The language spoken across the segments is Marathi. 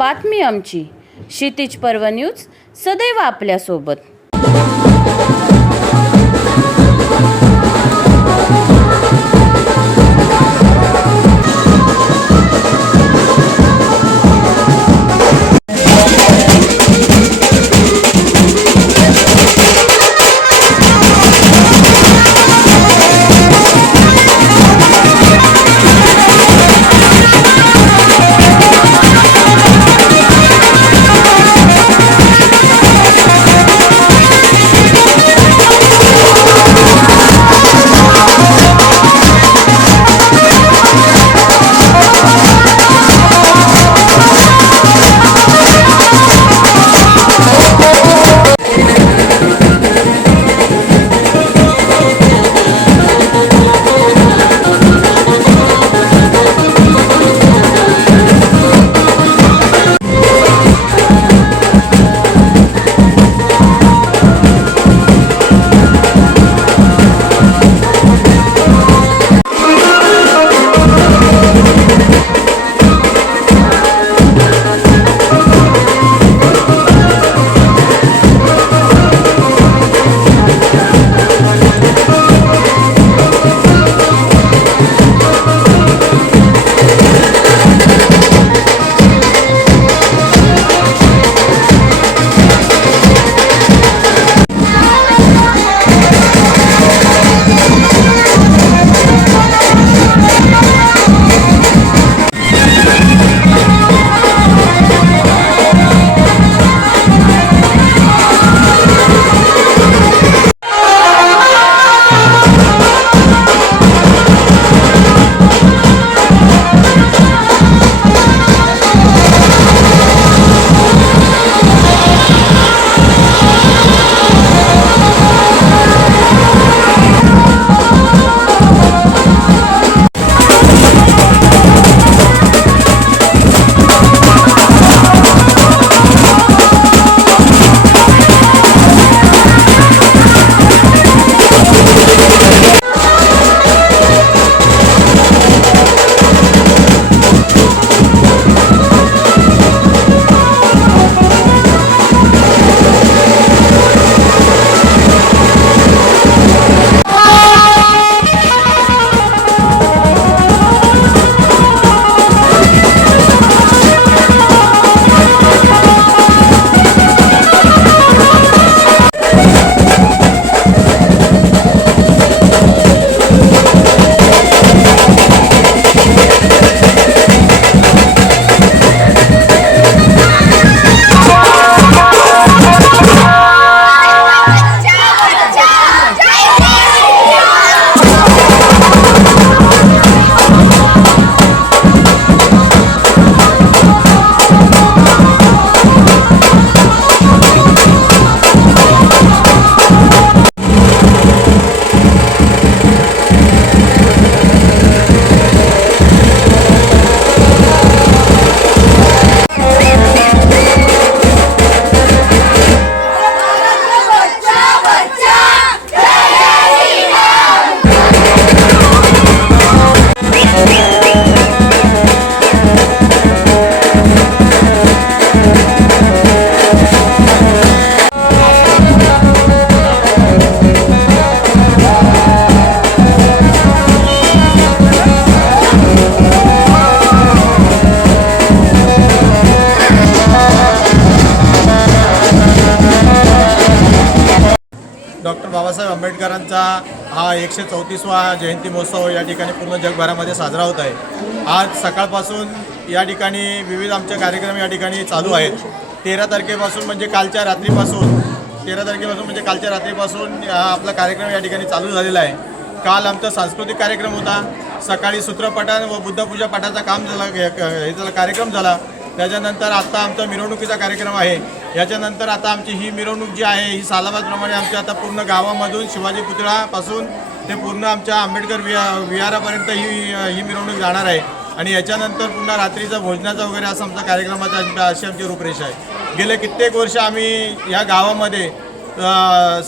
बातमी आमची. क्षितिज पर्व न्यूज सदैव आपल्यासोबत. बाबासाहेब आंबेडकरांचा हा एकशे चौतीसवा जयंती महोत्सव या ठिकाणी पूर्ण जगभरामध्ये साजरा होत आहे. आज सकाळपासून या ठिकाणी विविध आमचे कार्यक्रम या ठिकाणी चालू आहेत. तेरा तारखेपासून म्हणजे कालच्या रात्रीपासून तेरा तारखेपासून म्हणजे कालच्या रात्रीपासून हा आपला कार्यक्रम या ठिकाणी चालू झालेला आहे. काल आमचा सांस्कृतिक कार्यक्रम होता. सकाळी सूत्रपठण व बुद्धपूजा पाठाचा काम झाला हे कार्यक्रम झाला. त्याच्यानंतर आत्ता आमचा मिरवणुकीचा कार्यक्रम आहे. याच्यानंतर आता आमची ही मिरवणूक जी आहे ही सालाबादप्रमाणे आमची आता पूर्ण गावामधून शिवाजी पुतळापासून ते पूर्ण आमच्या आंबेडकर विहा विहारापर्यंत ही ही मिरवणूक जाणार आहे. आणि याच्यानंतर पुन्हा रात्रीचा भोजनाचा वगैरे असा आमचा कार्यक्रमाचा अशी आमची रूपरेषा आहे. गेले कित्येक वर्ष आम्ही या गावामध्ये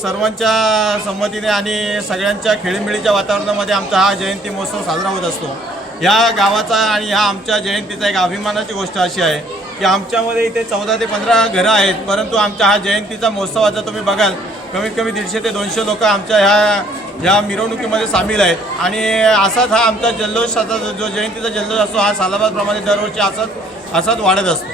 सर्वांच्या संमतीने आणि सगळ्यांच्या खेळीमेळीच्या वातावरणामध्ये आमचा हा जयंती महोत्सव साजरा होत असतो. या गावाचा आणि ह्या आमच्या जयंतीचा एक अभिमानाची गोष्ट अशी आहे की आमच्यामध्ये इथे चौदा ते पंधरा घरं आहेत परंतु आमच्या हा जयंतीचा महोत्सवाचा तुम्ही बघाल कमीत कमी दीडशे ते दोनशे लोक आमच्या ह्या ह्या मिरवणुकीमध्ये सामील आहेत. आणि असाच हा आमचा जल्लोष असा जो जयंतीचा जल्लोष असतो हा सालाबादप्रमाणे दरवर्षी असाच असाच वाढत असतो.